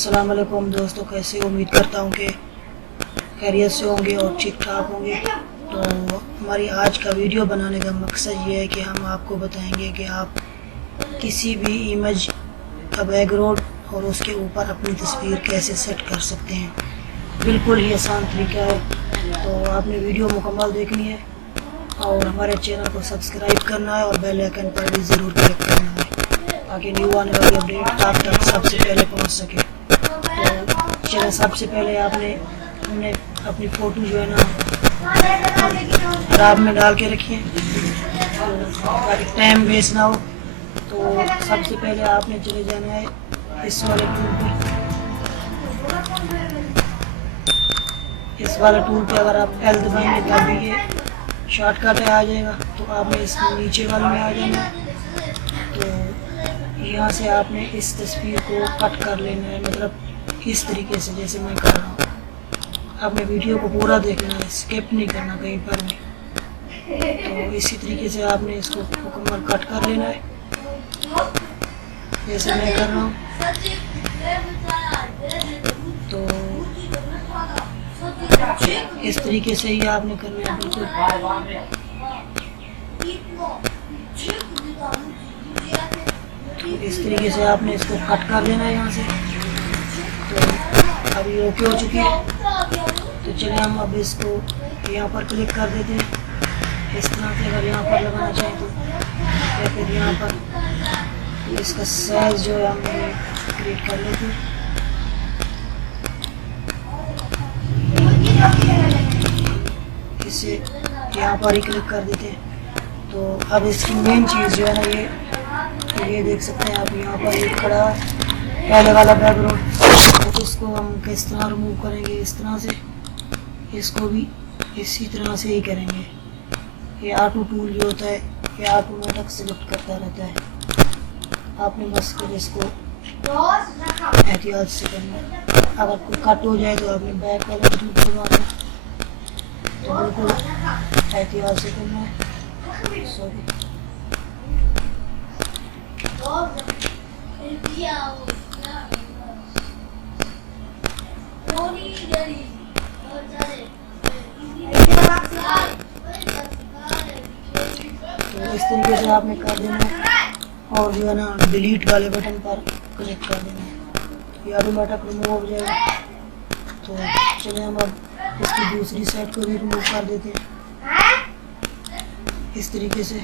अस्सलाम वालेकुम दोस्तों, कैसे हो? उम्मीद करता हूँ कि खैरियत से होंगे और ठीक ठाक होंगे। तो हमारी आज का वीडियो बनाने का मकसद ये है कि हम आपको बताएंगे कि आप किसी भी इमेज का बैकग्राउंड और उसके ऊपर अपनी तस्वीर कैसे सेट कर सकते हैं। बिल्कुल ही आसान तरीका है, तो आपने वीडियो मुकम्मल देखनी है और हमारे चैनल को सब्सक्राइब करना है और बेल आइकन पर भी ज़रूर क्लिक करना है ताकि न्यू आने वाली अपडेट आप तक सबसे पहले पहुंच सके। तो चलिए, सबसे पहले हमने अपनी फ़ोटो जो है ना खराब में डाल के रखी है, तो ताकि टाइम वेस्ट ना हो। तो सबसे पहले आपने चले जाना है इस वाले टूल पे। इस वाले टूल पे अगर आप L दबाएंगे तभी ये शॉर्टकट आ जाएगा। तो आपने इस नीचे वाले में आ जाना है। तो यहाँ से आपने इस तस्वीर को कट कर लेना है, मतलब इस तरीके से जैसे मैं कर रहा हूँ। आपने वीडियो को पूरा देखना है, स्किप नहीं करना कहीं पर भी। तो इसी तरीके से आपने इसको मुकम्मल कट कर लेना है जैसे मैं कर रहा हूँ। तो इस तरीके से ही आपने करना है बिल्कुल। इस तरीके से आपने इसको कट कर लेना है यहाँ से। तो अभी ओके हो चुकी है। तो चलिए हम अब इसको यहाँ पर क्लिक कर देते हैं इस तरह से। अगर यहाँ पर लगाना चाहें तो या फिर यहाँ पर इसका साइज जो है हम क्रिएट कर लेते हैं। इसे यहाँ पर ही क्लिक कर देते हैं। तो अब इसकी मेन चीज़ जो है ना ये देख सकते हैं आप, यहाँ पर एक खड़ा पहले वाला बैकग्राउंड। तो इसको हम किस तरह रिमूव करेंगे? इस तरह से। इसको भी इसी तरह से ही करेंगे। ये ऑटो टूल जो होता है ये ऑटोमेटिक सिलेक्ट करता रहता है। आपने बस फिर इसको एहतियात से करना है। अगर कोई कट हो जाए तो आपने बैक वाला बटन दबाना है। तो बिल्कुल एहतियात से करना है। सॉरी, तो इस तरीके से आपने कर देना है और जो है ना डिलीट वाले बटन पर क्लिक कर देना है। ये ऑटोमेटिक रिमूव हो जाएगा। तो चलिए हम अब इसकी दूसरी साइड को भी रिमूव कर देते हैं इस तरीके से।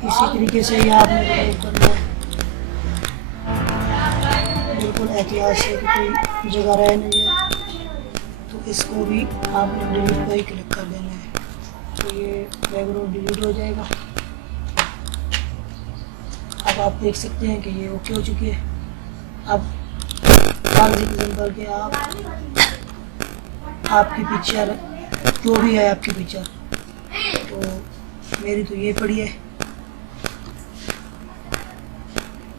इसी तरीके से ही आपने रिमूव करना है बिल्कुल एहतियात से कि कोई जगह रह नहीं है। तो इसको भी आपने डिलीट पर ही क्लिक कर देना है। तो ये बैकग्राउंड डिलीट हो जाएगा। अब आप देख सकते हैं कि ये ओके हो चुकी है। अब फॉर एग्जाम्पल कि आपकी पिक्चर जो भी है, आपकी पिक्चर तो मेरी तो ये पड़ी है,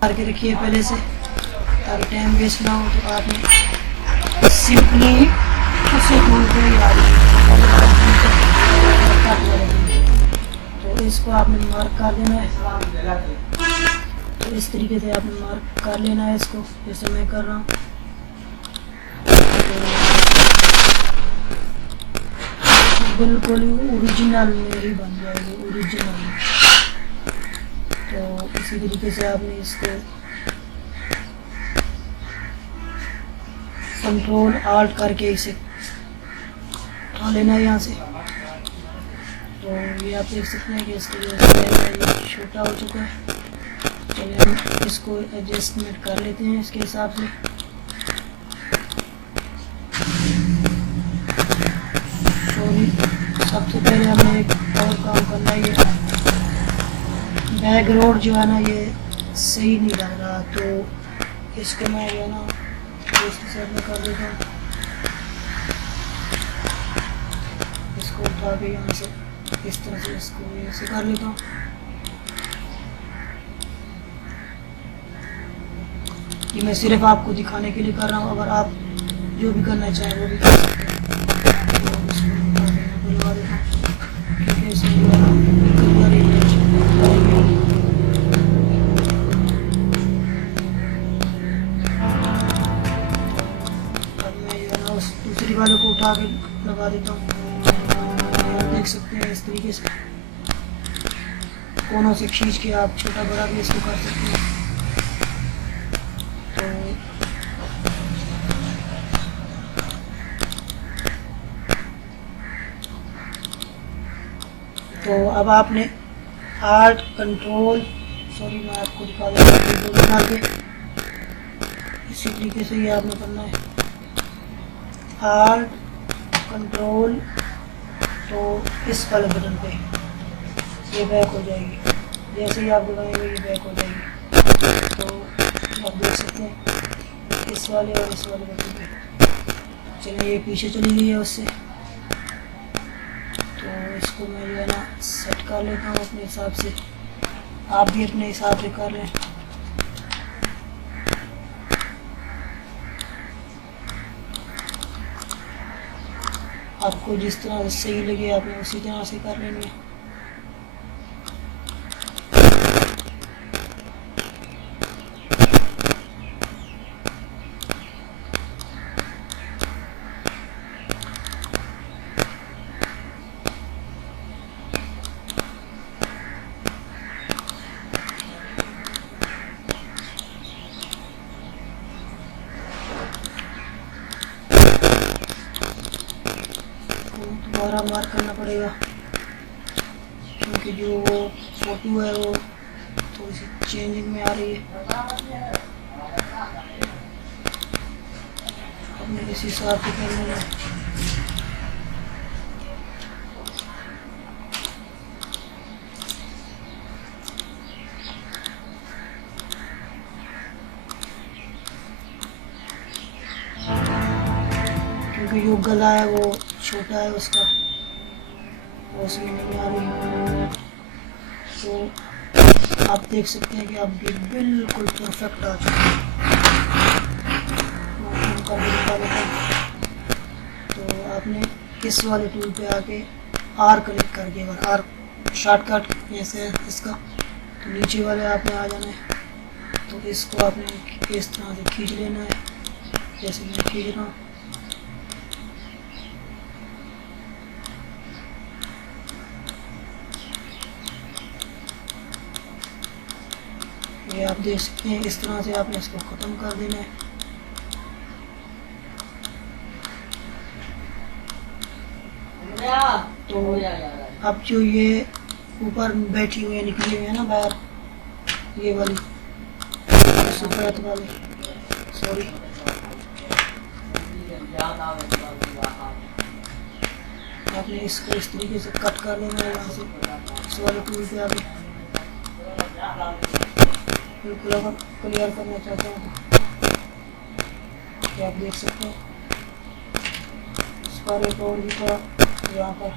करके रखिए पहले से ताकि टाइम वेस्ट ना हो। तो आपने सिंपली उसी टूल पे ही आ रही तो इसको आपने मार्क कर देना है। तो इस तरीके से आपने मार्क कर लेना है इसको जैसे मैं कर रहा हूँ। तो बिल्कुल ओरिजिनल मेरी बन जाएगी, ओरिजिनल। तो इसी तरीके से आपने इसको कंट्रोल आल्ट करके इसे उठा लेना है यहाँ से। तो ये आप देख सकते हैं कि इसका जो है ये छोटा हो चुका है। चलिए हम इसको एडजस्टमेंट कर लेते हैं इसके हिसाब से। तो सबसे पहले हमें एक और काम करना है। ये बैकग्राउंड जो है ना ये सही नहीं लग रहा, तो इसको मैं जो है ना दूसरी साइड में कर देता हूँ। इसको उठा के यहाँ से इस तरह से इसको ऐसे कर लेता हूँ। ये मैं सिर्फ आपको दिखाने के लिए कर रहा हूँ। अगर आप जो भी करना चाहें वो भी कर सकते हैं। तो इसको बुलवा देता हूँ क्योंकि इसमें बाकी वालों को उठा के लगा देता हूँ। आप देख सकते हैं इस तरीके से कोनों से खींच के आप छोटा बड़ा भी इसको कर सकते हैं। तो अब आपने आर्ट कंट्रोल, सॉरी मैं आपको दिखा देता हूँ बना के, इसी तरीके से ये आपने करना है। आर्ट कंट्रोल, तो इस वाले बटन पे ये बैक हो जाएगी। जैसे ही आप दबाएंगे ये बैक हो जाएगी। तो आप देख सकते हैं इस वाले और इस वाले बटन पे। चलिए ये पीछे चली गई है उससे, तो इसको मैं जो है ना सेट कर लेता हूँ अपने हिसाब से। आप भी अपने हिसाब से कर लें। आपको जिस तरह से सही लगे आपने उसी तरह से कर लेनी है। दोबारा मार्क करना पड़ेगा क्योंकि जो वो फोटो है वो थोड़ी सी चेंजिंग में आ रही है। अपने इस हिसाब से कर लेना है। क्योंकि जो गला है वो छोटा है उसका, वो उसमें नहीं आ रही। तो आप देख सकते हैं कि आप बिल्कुल परफेक्ट आ चुके हैं। तो आपने इस वाले टूल पे आके आर क्लिक करके, अगर आर शॉर्टकट जैसे है इसका, तो नीचे वाले आपने आ जाना है। तो इसको आपने इस तरह से खींच लेना है, जैसे मैं खींच रहा हूँ। ये आप देख सकते हैं इस तरह से आपने इसको ख़त्म कर देना है। तो अब जो ये ऊपर बैठी हुई है, निकली हुई है ना बाहर, ये वाली सफ़ेद वाली, सॉरी, आपने इसको इस तरीके से कट कर लेना है। यहाँ से इस वाले टूल पे आके बिल्कुल अगर क्लियर करना चाहते हैं तो आप देख सकते हैं। इस पर एक और भी थोड़ा यहाँ पर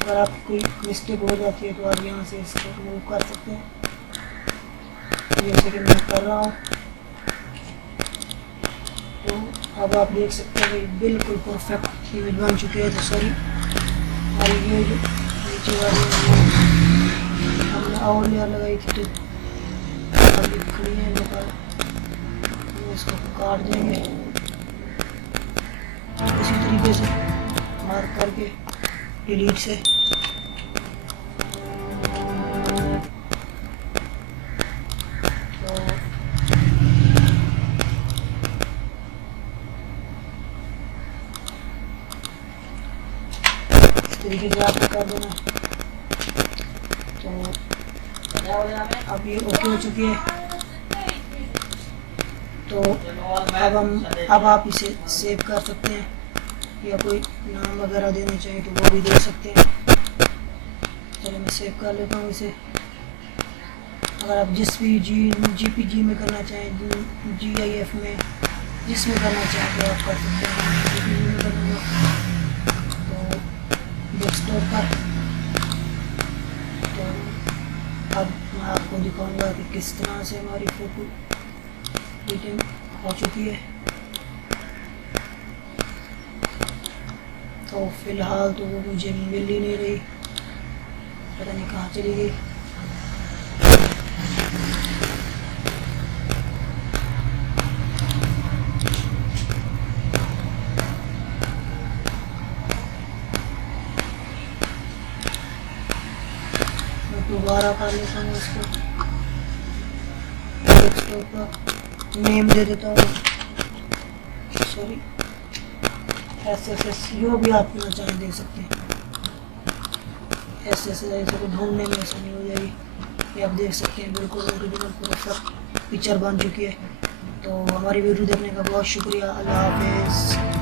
अगर आप कोई मिस्टेक हो जाती है तो आप यहाँ से इसको रिमूव कर सकते हैं, जैसे कि मैं कर रहा हूँ। तो अब आप देख सकते हैं कि बिल्कुल परफेक्ट इमेज बन चुकी है। तो सॉरी, और ये जो नीचे वाली हमने और लेयर लगाई थी तो अभी खड़ी है निकाल, इसको काट देंगे इसी तरीके से मार्क करके डिलीट से। तरीके से आपको कर देना। तो अब ये ओके हो चुकी है। तो अब आप इसे सेव कर सकते हैं, या कोई नाम वगैरह देना चाहिए तो वो भी दे सकते हैं। चलो मैं सेव कर लेता हूँ इसे। अगर आप जिस भी जीपीजी में करना चाहें, GIF में, जिसमें करना चाहें तो आप कर सकते हैं। जीपीजी में करना तो डेस्कटॉप पर। तो अब मैं आपको दिखाऊंगा कि किस तरह से हमारी फ़ोटो एडिटिंग हो चुकी है। तो फ़िलहाल तो वो मुझे मिल ही नहीं रही, पता नहीं कहाँ चली गई। कर लेता हूँ इसको, डेस्कटॉप का नेम दे देता हूँ, सॉरी SSSU भी आप अपना चाहे दे सकते हैं। SSS ऐसे को ढूंढने में आसानी हो जाएगी। ये आप देख सकते हैं बिल्कुल ओरिजिनल परफेक्ट पिक्चर बन चुकी है। तो हमारी वीडियो देखने का बहुत शुक्रिया। अल्लाह हाफिज़।